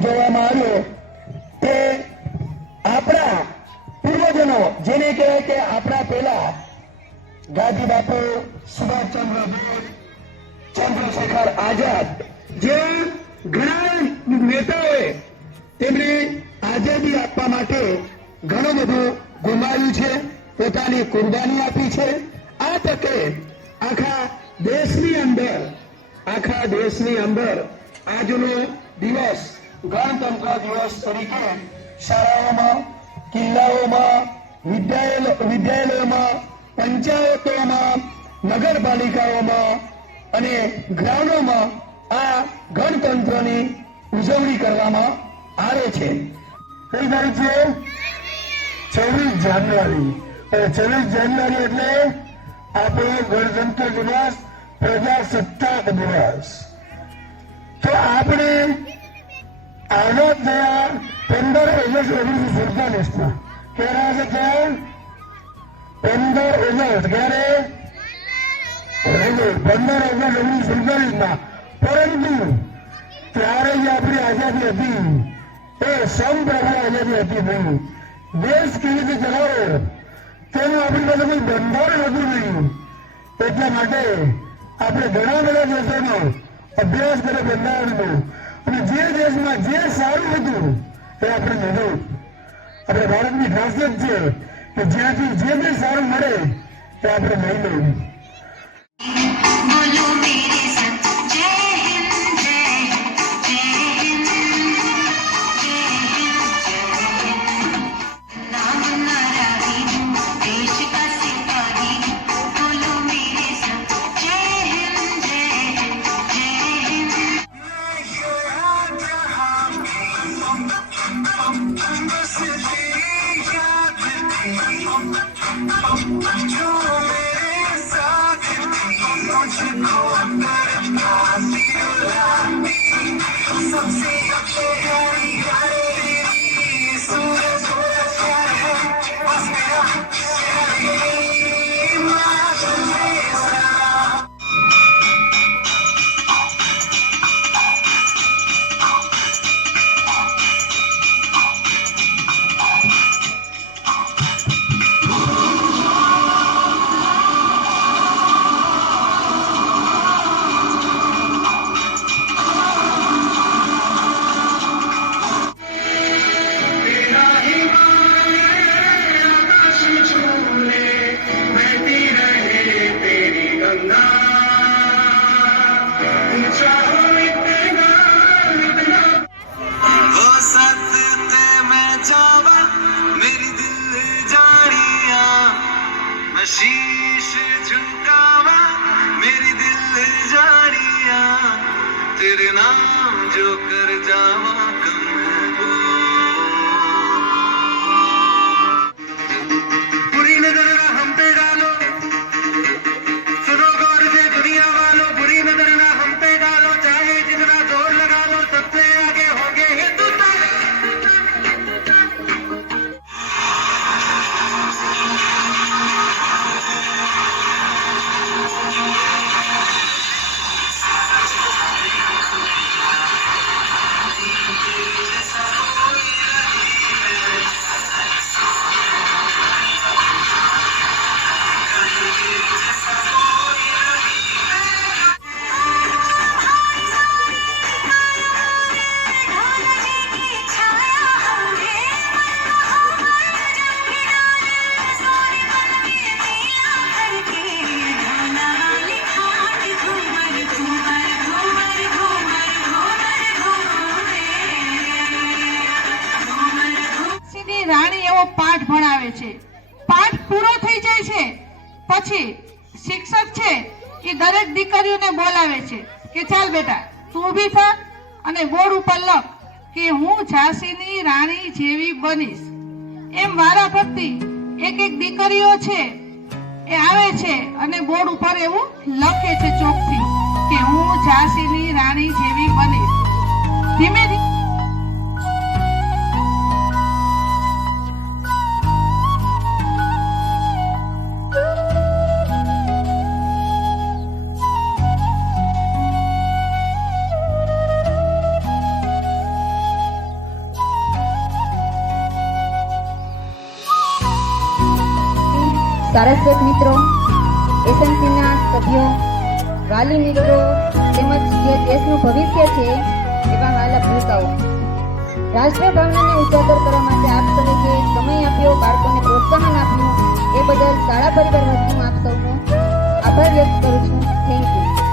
ઉજવવામાં આવ્યો તે આપણા પૂર્વજનો જેને કહેવાય કે આપણા પહેલા ગાંધી બાપુ, સુભાષચંદ્ર બોઝ, ચંદ્રશેખર આઝાદ જેવા ઘણા નેતાઓએ તેમણે આઝાદી આપવા માટે ઘણું બધું ગુમાવ્યું છે, પોતાની કુરબાની આપી છે। આ તકે આખા દેશની અંદર આજનો દિવસ ગણતંત્ર દિવસ તરીકે શાળાઓમાં, કિલ્લાઓમાં, વિદ્યાલયોમાં, પંચાયતોમાં, નગરપાલિકાઓમાં અને ગ્રામોમાં આ ગણતંત્રની ઉજવણી કરવામાં આવે છે। કઈ તારીખ છે? 26 જાન્યુઆરી। 26 જાન્યુઆરી એટલે આપણો ગણતંત્ર દિવસ, પ્રજાસત્તાક દિવસ। તો આપણે આઝાદ થયા 15 ઓગસ્ટ 1947 ક્યારે થયા? 15 ઓગસ્ટ ક્યારે? 15 ઓગસ્ટ 1947 પરંતુ ત્યારે જે આપણી આઝાદી હતી એ સંપ્રભુ આઝાદી હતી નહીં। દેશ કેવી રીતે ચલાવો તેનું આપણી પાસે કોઈ બંધારણ હતું નહીં। એટલા માટે આપણે ઘણા બધા દેશોનો અભ્યાસ કર્યો બંધારણનો, અને જે દેશમાં જે સારું હતું એ આપણે લીધું। આપણે ભારતની ખાસિયત છે કે જ્યાંથી જે કંઈ સારું મળે એ આપણે લઈ લેવું। शीश झुकावा मेरी दिल जानिया, तेरे नाम जो कर जावा कम है वो। बुरी नजर ना हम पे डालो, सुनो गौर से दुनिया वालों, बुरी नजर ना हम पे डालो, चाहे जितना जोर लगा लो सबसे आगे होंगे हिंदुस्तान। રાણી એવો પાઠ ભણાવે છે। પાઠ પૂરો થઈ જાય છે પછી શિક્ષક છે એ દરેક દીકરીઓને બોલાવે છે કે ચાલ બેટા તું ઊભી થા અને બોર્ડ ઉપર લખ કે હું ઝાંસીની રાણી જેવી બનીશ। એમ વારાફરતી એક એક દીકરીઓ છે એ આવે છે અને બોર્ડ ઉપર એવું લખે છે ચોકથી કે હું ઝાંસીની રાણી જેવી બનીશ। ધીમે ધીમે સારસ્વત મિત્રો, એસએમસીના સભ્યો, વાલી મિત્રો તેમજ જે દેશનું ભવિષ્ય છે એવા વાલા ભૂલકાઓ, રાષ્ટ્રીય ભાવનાને ઉજાગર કરવા માટે આપ સૌએ જે સમય આપ્યો, બાળકોને પ્રોત્સાહન આપ્યું એ બદલ શાળા પરિવાર વતી હું આપ સૌનો આભાર વ્યક્ત કરું છું. Thank you.